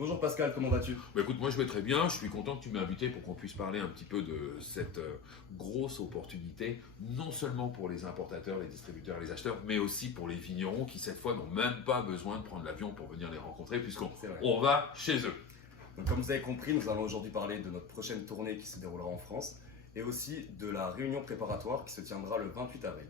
Bonjour Pascal, comment vas-tu? Bah écoute, moi je vais très bien, je suis content que tu m'aies invité pour qu'on puisse parler un petit peu de cette grosse opportunité, non seulement pour les importateurs, les distributeurs et les acheteurs, mais aussi pour les vignerons qui cette fois n'ont même pas besoin de prendre l'avion pour venir les rencontrer puisqu'on C'est vrai. on va chez eux. Donc, comme vous avez compris, nous allons aujourd'hui parler de notre prochaine tournée qui se déroulera en France et aussi de la réunion préparatoire qui se tiendra le 28 avril.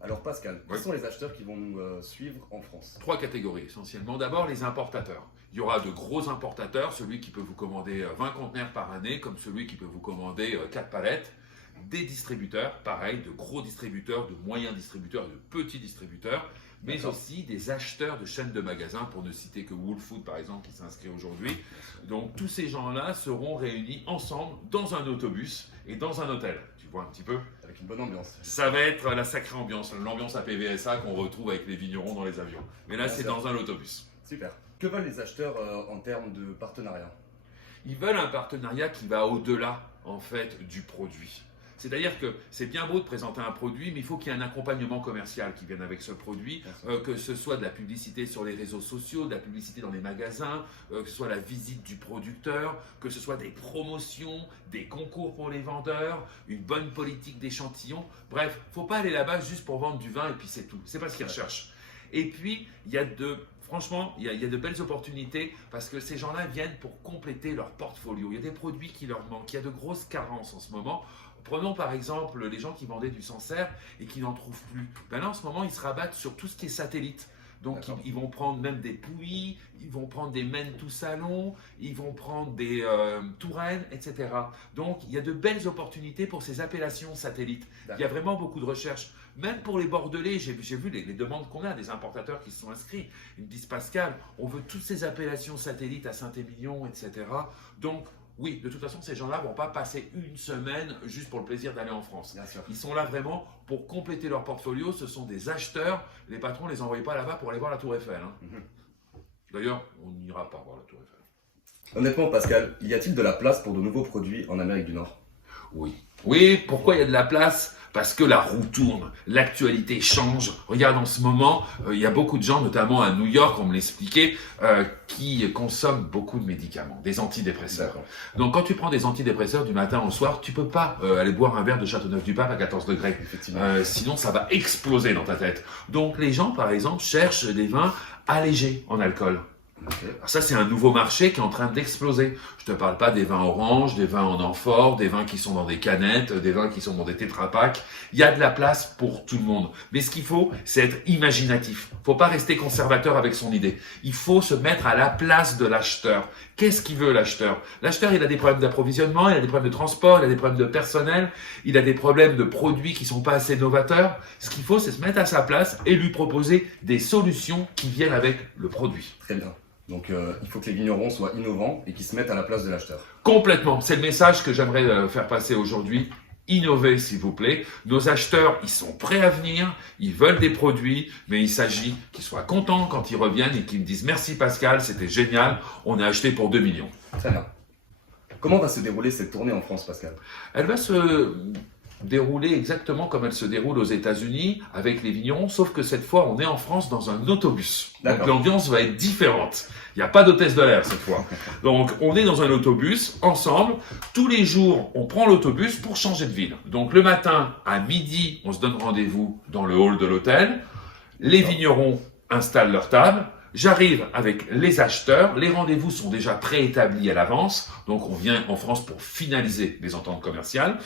Alors Pascal, Oui. quels sont les acheteurs qui vont nous suivre en France? Trois catégories essentiellement. D'abord les importateurs. Il y aura de gros importateurs, celui qui peut vous commander 20 conteneurs par année, comme celui qui peut vous commander 4 palettes. Des distributeurs, pareil, de gros distributeurs, de moyens distributeurs, de petits distributeurs, mais D'accord. aussi des acheteurs de chaînes de magasins, pour ne citer que Wool Food par exemple, qui s'inscrit aujourd'hui. Donc tous ces gens-là seront réunis ensemble dans un autobus et dans un hôtel. Tu vois un petit peu? Avec une bonne ambiance. Ça va être la sacrée ambiance, l'ambiance APVSA qu'on retrouve avec les vignerons dans les avions. Mais là, Bien c'est sûr. dans un autobus. Super. Que veulent les acheteurs en termes de partenariat? Ils veulent un partenariat qui va au-delà, en fait, du produit. C'est-à-dire que c'est bien beau de présenter un produit, mais il faut qu'il y ait un accompagnement commercial qui vienne avec ce produit, Bien sûr. que ce soit de la publicité sur les réseaux sociaux, de la publicité dans les magasins, que ce soit la visite du producteur, que ce soit des promotions, des concours pour les vendeurs, une bonne politique d'échantillons. Bref, faut pas aller là-bas juste pour vendre du vin et puis c'est tout. C'est pas ce qu'ils recherchent. Et puis, franchement, il y a de belles opportunités parce que ces gens-là viennent pour compléter leur portfolio. Il y a des produits qui leur manquent, il y a de grosses carences en ce moment. Prenons par exemple les gens qui vendaient du Sancerre et qui n'en trouvent plus. Ben là, en ce moment, ils se rabattent sur tout ce qui est satellite. Donc, D'accord. ils vont prendre même des pouilles, ils vont prendre des mènes tout salon, ils vont prendre des touraines, etc. Donc, il y a de belles opportunités pour ces appellations satellites. Il y a vraiment beaucoup de recherches. Même pour les Bordelais, j'ai vu les demandes qu'on a des importateurs qui se sont inscrits. Ils me disent, Pascal, on veut toutes ces appellations satellites à Saint-Émilion, etc. Donc, oui, de toute façon, ces gens-là ne vont pas passer une semaine juste pour le plaisir d'aller en France. Bien sûr. Ils sont là vraiment pour compléter leur portfolio. Ce sont des acheteurs. Les patrons ne les envoient pas là-bas pour aller voir la Tour Eiffel. Hein. Mhm. D'ailleurs, on n'ira pas voir la Tour Eiffel. Honnêtement Pascal, y a-t-il de la place pour de nouveaux produits en Amérique du Nord? Oui. Oui, pourquoi il y a de la place? Parce que la roue tourne, l'actualité change. Regarde, en ce moment, il y a beaucoup de gens, notamment à New York, on me l'expliquait, qui consomment beaucoup de médicaments, des antidépresseurs. D'accord. Donc quand tu prends des antidépresseurs du matin au soir, tu peux pas aller boire un verre de Châteauneuf-du-Pape à 14 degrés. Effectivement. Sinon, ça va exploser dans ta tête. Donc les gens, par exemple, cherchent des vins allégés en alcool. Ok. Alors ça, c'est un nouveau marché qui est en train d'exploser. Je te parle pas des vins oranges, des vins en amphore, des vins qui sont dans des canettes, des vins qui sont dans des tétrapacks. Il y a de la place pour tout le monde. Mais ce qu'il faut, c'est être imaginatif. Faut pas rester conservateur avec son idée. Il faut se mettre à la place de l'acheteur. Qu'est-ce qu'il veut l'acheteur? L'acheteur, il a des problèmes d'approvisionnement, il a des problèmes de transport, il a des problèmes de personnel, il a des problèmes de produits qui sont pas assez novateurs. Ce qu'il faut, c'est se mettre à sa place et lui proposer des solutions qui viennent avec le produit. Très bien. Donc il faut que les vignerons soient innovants et qu'ils se mettent à la place de l'acheteur. Complètement. C'est le message que j'aimerais faire passer aujourd'hui. Innovez, s'il vous plaît. Nos acheteurs, ils sont prêts à venir, ils veulent des produits, mais il s'agit qu'ils soient contents quand ils reviennent et qu'ils me disent merci Pascal, c'était génial, on a acheté pour 2 millions. Très bien. Comment va se dérouler cette tournée en France, Pascal? Elle va se dérouler exactement comme elle se déroule aux États-Unis avec les vignerons, sauf que cette fois, on est en France dans un autobus. Donc D'accord. l'ambiance va être différente. Il n'y a pas d'hôtesse de l'air cette fois. Donc on est dans un autobus ensemble. Tous les jours, on prend l'autobus pour changer de ville. Donc le matin, à midi, on se donne rendez-vous dans le hall de l'hôtel. Les vignerons installent leur table. J'arrive avec les acheteurs, les rendez-vous sont déjà préétablis à l'avance, donc on vient en France pour finaliser les ententes commerciales,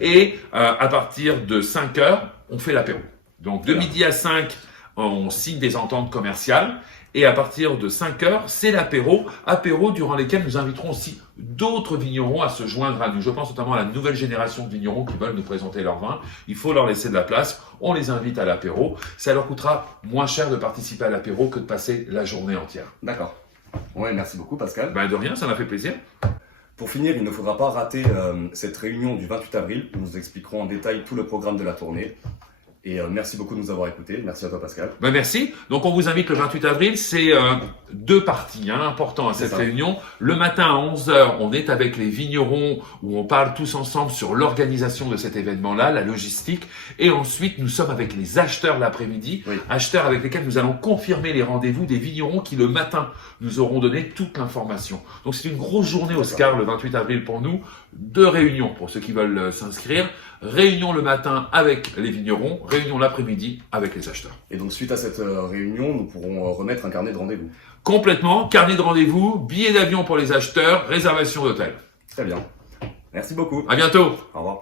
et à partir de 5 heures, on fait l'apéro. Donc de midi à 5, on signe des ententes commerciales, et à partir de 5 heures, c'est l'apéro, apéro durant lesquels nous inviterons aussi d'autres vignerons à se joindre à nous. Je pense notamment à la nouvelle génération de vignerons qui veulent nous présenter leur vin. Il faut leur laisser de la place, on les invite à l'apéro. Ça leur coûtera moins cher de participer à l'apéro que de passer la journée entière. D'accord. Ouais, merci beaucoup, Pascal. Ben de rien, ça m'a fait plaisir. Pour finir, il ne faudra pas rater cette réunion du 28 avril où nous expliquerons en détail tout le programme de la tournée. Et merci beaucoup de nous avoir écoutés. Merci à toi, Pascal. Ben merci. Donc on vous invite le 28 avril, c'est 2 parties importantes à cette réunion. Le matin à 11h, on est avec les vignerons où on parle tous ensemble sur l'organisation de cet événement-là, la logistique. Et ensuite, nous sommes avec les acheteurs l'après-midi, acheteurs avec lesquels nous allons confirmer les rendez-vous des vignerons qui le matin nous auront donné toute l'information. Donc c'est une grosse journée, Oscar, le 28 avril pour nous. 2 réunions pour ceux qui veulent s'inscrire. Réunion le matin avec les vignerons, réunion l'après-midi avec les acheteurs. Et donc suite à cette réunion, nous pourrons remettre un carnet de rendez-vous. Complètement, carnet de rendez-vous, billets d'avion pour les acheteurs, réservation d'hôtel. Très bien. Merci beaucoup. À bientôt. Au revoir.